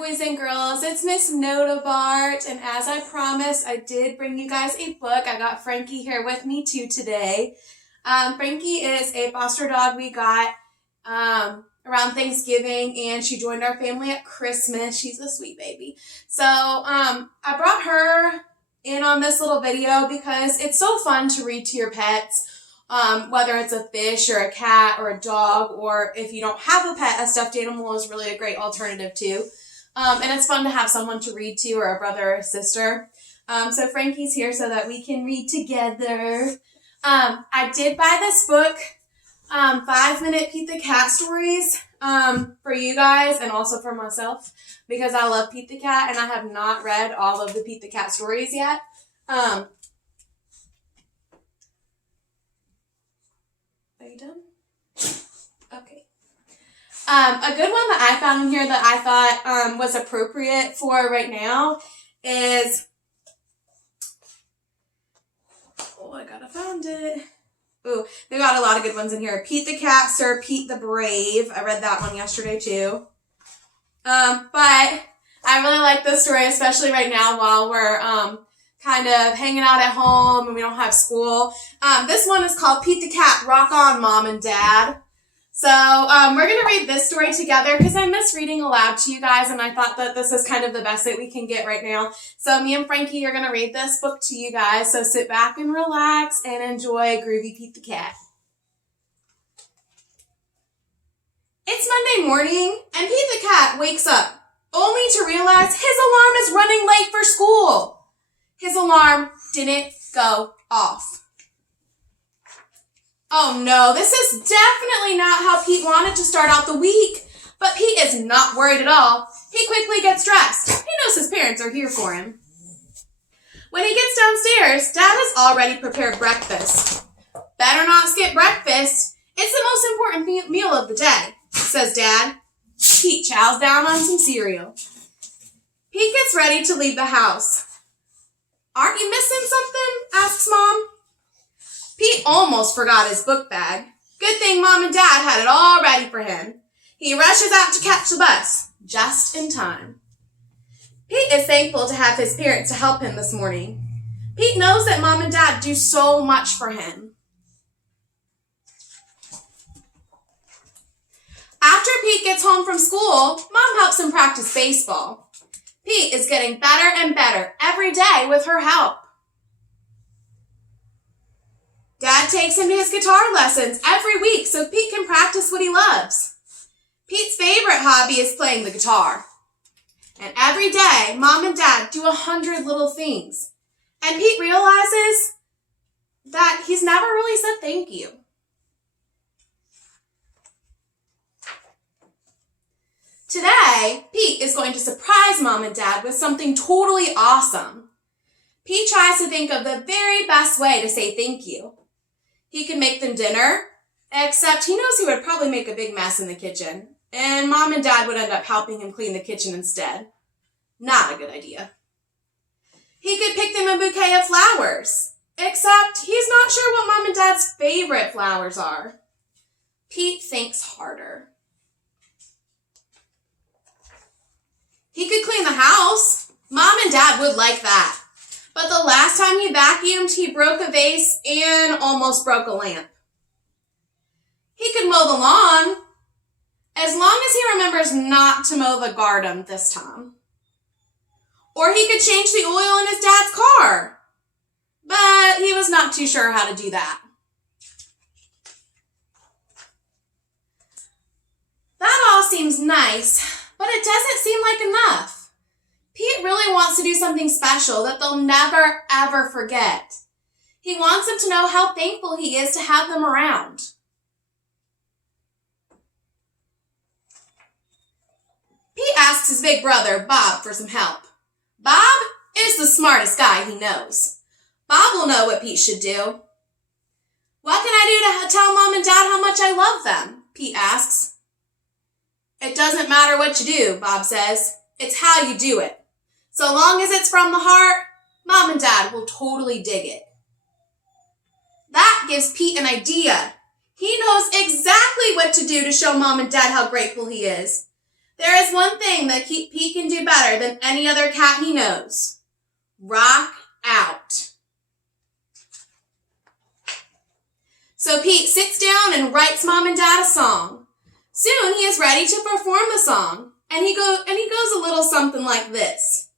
boys and girls, it's Miss Notebaert, and as I promised, I did bring you guys a book. I got Frankie here with me too today. Frankie is a foster dog we got around Thanksgiving, and she joined our family at Christmas. She's a sweet baby. So I brought her in on this little video because it's so fun to read to your pets. Whether it's a fish or a cat or a dog, or if you don't have a pet, a stuffed animal is really a great alternative too. And it's fun to have someone to read to, or a brother or a sister. So Frankie's here so that we can read together. I did buy this book, 5-Minute Pete the Cat stories, for you guys and also for myself, because I love Pete the Cat and I have not read all of the Pete the Cat stories yet. Are you done? Okay. A good one that I found in here that I thought was appropriate for right now is, oh, I gotta find it. Ooh, they got a lot of good ones in here. Pete the Cat, Sir Pete the Brave. I read that one yesterday too. But I really like this story, especially right now while we're kind of hanging out at home and we don't have school. This one is called Pete the Cat, Rock On, Mom and Dad. So we're going to read this story together because I miss reading aloud to you guys, and I thought that this is kind of the best that we can get right now. So me and Frankie are going to read this book to you guys. So sit back and relax and enjoy Groovy Pete the Cat. It's Monday morning, and Pete the Cat wakes up only to realize his alarm is running late for school. His alarm didn't go off. Oh no, this is definitely not how Pete wanted to start out the week. But Pete is not worried at all. He quickly gets dressed. He knows his parents are here for him. When he gets downstairs, Dad has already prepared breakfast. Better not skip breakfast. It's the most important meal of the day, says Dad. Pete chows down on some cereal. Pete gets ready to leave the house. Aren't you missing something? Asks Mom. Pete almost forgot his book bag. Good thing Mom and Dad had it all ready for him. He rushes out to catch the bus, just in time. Pete is thankful to have his parents to help him this morning. Pete knows that Mom and Dad do so much for him. After Pete gets home from school, Mom helps him practice baseball. Pete is getting better and better every day with her help. Dad takes him to his guitar lessons every week so Pete can practice what he loves. Pete's favorite hobby is playing the guitar. And every day, Mom and Dad do 100 little things. And Pete realizes that he's never really said thank you. Today, Pete is going to surprise Mom and Dad with something totally awesome. Pete tries to think of the very best way to say thank you. He could make them dinner, except he knows he would probably make a big mess in the kitchen, and Mom and Dad would end up helping him clean the kitchen instead. Not a good idea. He could pick them a bouquet of flowers, except he's not sure what Mom and Dad's favorite flowers are. Pete thinks harder. He could clean the house. Mom and Dad would like that. But the last time he vacuumed, he broke a vase and almost broke a lamp. He could mow the lawn, as long as he remembers not to mow the garden this time. Or he could change the oil in his dad's car, but he was not too sure how to do that. That all seems nice, but it doesn't seem like enough. Pete really wants to do something special that they'll never, ever forget. He wants them to know how thankful he is to have them around. Pete asks his big brother, Bob, for some help. Bob is the smartest guy he knows. Bob will know what Pete should do. What can I do to tell Mom and Dad how much I love them? Pete asks. It doesn't matter what you do, Bob says. It's how you do it. So long as it's from the heart, Mom and Dad will totally dig it. That gives Pete an idea. He knows exactly what to do to show Mom and Dad how grateful he is. There is one thing that Pete can do better than any other cat he knows. Rock out. So Pete sits down and writes Mom and Dad a song. Soon he is ready to perform the song, and he goes a little something like this.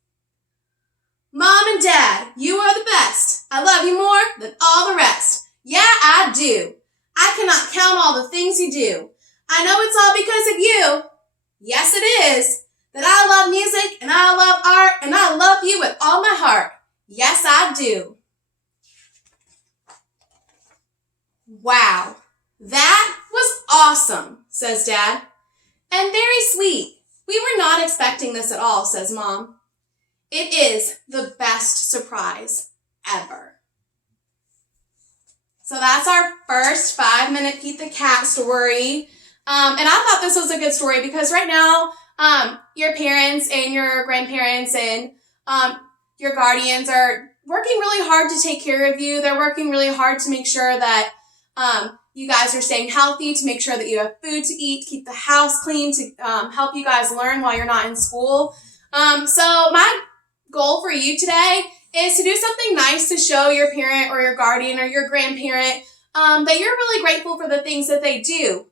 Mom and Dad, you are the best. I love you more than all the rest. Yeah, I do. I cannot count all the things you do. I know it's all because of you. Yes, it is. That I love music, and I love art, and I love you with all my heart. Yes, I do. Wow, that was awesome, says Dad. And very sweet. We were not expecting this at all, says Mom. It is the best surprise ever. So that's our first 5-minute Pete the Cat story. And I thought this was a good story because right now, your parents and your grandparents and your guardians are working really hard to take care of you. They're working really hard to make sure that you guys are staying healthy, to make sure that you have food to eat, keep the house clean, to help you guys learn while you're not in school. So my goal for you today is to do something nice to show your parent or your guardian or your grandparent that you're really grateful for the things that they do.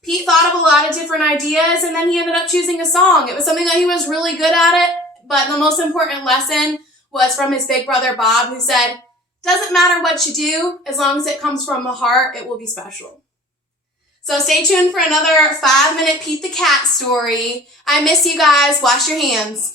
Pete thought of a lot of different ideas, and then he ended up choosing a song. It was something that he was really good at it, but the most important lesson was from his big brother Bob, who said, doesn't matter what you do, as long as it comes from the heart, it will be special. So stay tuned for another 5-minute Pete the Cat story. I miss you guys. Wash your hands.